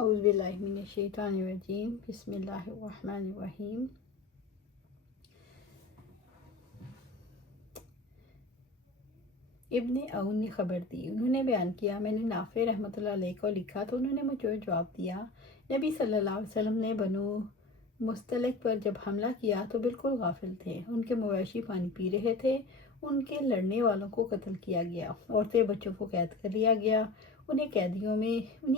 اعوذ باللہ من الشیطان الرجیم، بسم اللہ الرحمن الرحیم۔ ابن عون نے خبر دی، انہوں نے بیان کیا، میں نے نافع رحمۃ اللہ علیہ کو لکھا تو انہوں نے مجھے جواب دیا، نبی صلی اللہ علیہ وسلم نے بنو مستلق پر جب حملہ کیا تو بالکل غافل تھے، ان کے مویشی پانی پی رہے تھے، ان کے لڑنے والوں کو قتل کیا گیا، عورتیں بچوں کو قید کر لیا گیا، انہی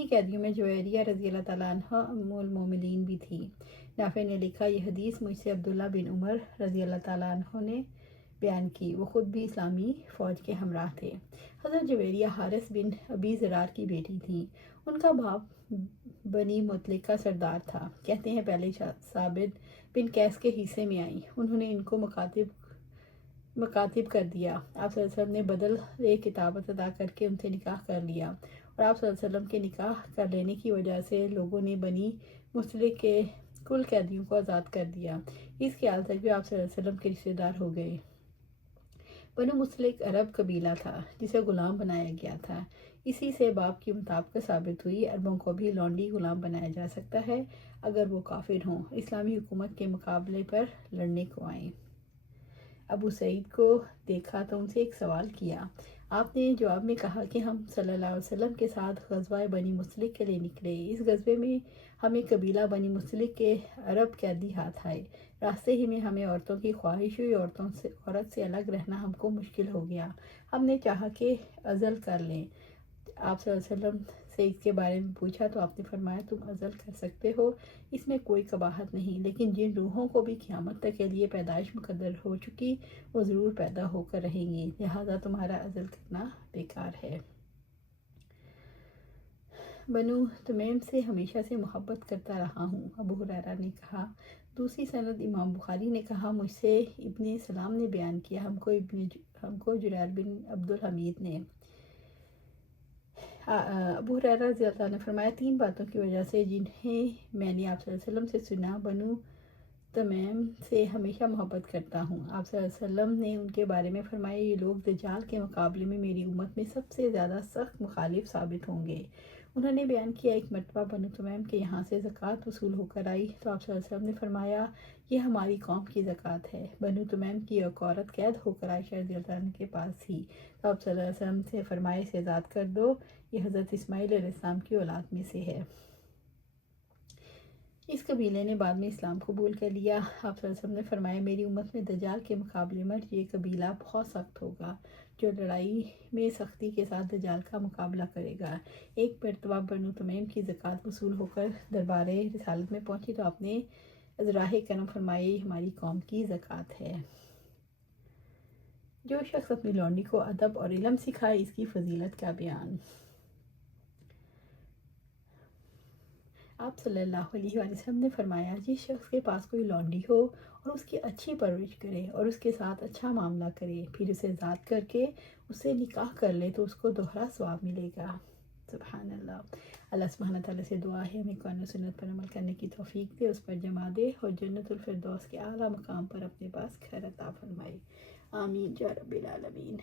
قیدیوں میں جویریہ رضی اللہ تعالیٰ عنہ ام المومنین بھی تھی۔ نافع نے لکھا، یہ حدیث مجھ سے عبداللہ بن عمر رضی اللہ تعالیٰ عنہ نے بیان کی، وہ خود بھی اسلامی فوج کے ہمراہ تھے۔ حضرت جویریہ حارث بن ابی زرار کی بیٹی تھی، ان کا باپ بنی مطلق کا سردار تھا، کہتے ہیں پہلے ثابت بن قیس کے حصے میں آئیں، انہوں نے ان کو مکاتب کر دیا، آپ صلی اللہ علیہ وسلم نے بدل کتابت ادا کر کے ان سے نکاح کر لیا، اور آپ صلی اللہ علیہ وسلم کے نکاح کر لینے کی وجہ سے لوگوں نے بنی مستلق کے کل قیدیوں کو آزاد کر دیا، اس خیال تک بھی آپ صلی اللہ علیہ وسلم کے رشتہ دار ہو گئے۔ بنو مستلق عرب قبیلہ تھا جسے غلام بنایا گیا تھا، اسی سے باب کی مطابقت ثابت ہوئی، عربوں کو بھی لونڈی غلام بنایا جا سکتا ہے اگر وہ کافر ہوں، اسلامی حکومت کے مقابلے پر لڑنے کو آئیں۔ ابو سعید کو دیکھا تو ان سے ایک سوال کیا، آپ نے جواب میں کہا کہ ہم صلی اللہ علیہ وسلم کے ساتھ غزوہ بنی مستلق کے لیے نکلے، اس غزوے میں ہمیں قبیلہ بنی مستلق کے عرب قیدی ہاتھ آئے، راستے ہی میں ہمیں عورتوں کی خواہش ہوئی، عورت سے الگ رہنا ہم کو مشکل ہو گیا، ہم نے چاہا کہ عزل کر لیں، آپ صلی اللہ علیہ وسلم سے اس کے بارے میں پوچھا تو آپ نے فرمایا تم عزل کر سکتے ہو، اس میں کوئی قباحت نہیں، لیکن جن روحوں کو بھی قیامت تک کے لیے پیدائش مقدر ہو چکی وہ ضرور پیدا ہو کر رہیں گی، لہٰذا تمہارا عزل کرنا بیکار ہے۔ بنو تمیم سے ہمیشہ سے محبت کرتا رہا ہوں، ابو ہریرہ نے کہا۔ دوسری سند امام بخاری نے کہا، مجھ سے ابن سلام نے بیان کیا، ہم کو جریر بن عبدالحمید نے ابو ہریرہ رضی اللہ عنہ نے فرمایا، تین باتوں کی وجہ سے جنہیں میں نے آپ صلی اللہ علیہ وسلم سے سنا، بنو تمیم سے ہمیشہ محبت کرتا ہوں۔ آپ صلی اللہ علیہ وسلم نے ان کے بارے میں فرمایا، یہ لوگ دجال کے مقابلے میں میری امت میں سب سے زیادہ سخت مخالف ثابت ہوں گے۔ انہوں نے بیان کیا، ایک مرتبہ بنو تمیم کے یہاں سے زکوٰۃ وصول ہو کر آئی تو آپ صلی اللہ علیہ وسلم نے فرمایا، یہ ہماری قوم کی زکوٰۃ ہے۔ بنو تمیم کی ایک عورت قید ہو کر عائشہ رضی اللہ عنہ کے پاس تھی تو آپ صلی اللہ علیہ وسلم سے فرمایا، اسے آزاد کر دو، یہ حضرت اسماعیل علیہ السلام کی اولاد میں سے ہے۔ اس قبیلے نے بعد میں اسلام قبول کر لیا۔ آپ صلی اللہ علیہ وسلم نے فرمایا، میری امت میں دجال کے مقابلے میں یہ قبیلہ بہت سخت ہوگا جو لڑائی میں سختی کے ساتھ دجال کا مقابلہ کرے گا۔ ایک مرتبہ بنو تمیم کی زکوٰۃ وصول ہو کر دربار رسالت میں پہنچی تو آپ نے ازراہ کرم فرمایا، یہ ہماری قوم کی زکوٰۃ ہے۔ جو شخص اپنی لونڈی کو ادب اور علم سکھائے، اس کی فضیلت کا بیان۔ آپ صلی اللہ علیہ وآلہ وسلم نے فرمایا، جس شخص کے پاس کوئی لونڈی ہو اور اس کی اچھی پرورش کرے اور اس کے ساتھ اچھا معاملہ کرے، پھر اسے آزاد کر کے اس سے نکاح کر لے تو اس کو دوہرا ثواب ملے گا۔ سبحان اللہ۔ اللہ سبحانہ تعالیٰ سے دعا ہے ہمیں قرآن و سنت پر عمل کرنے کی توفیق دے، اس پر جمع دے اور جنت الفردوس کے اعلیٰ مقام پر اپنے پاس گھر عطا فرمائے، آمین یا رب العالمین۔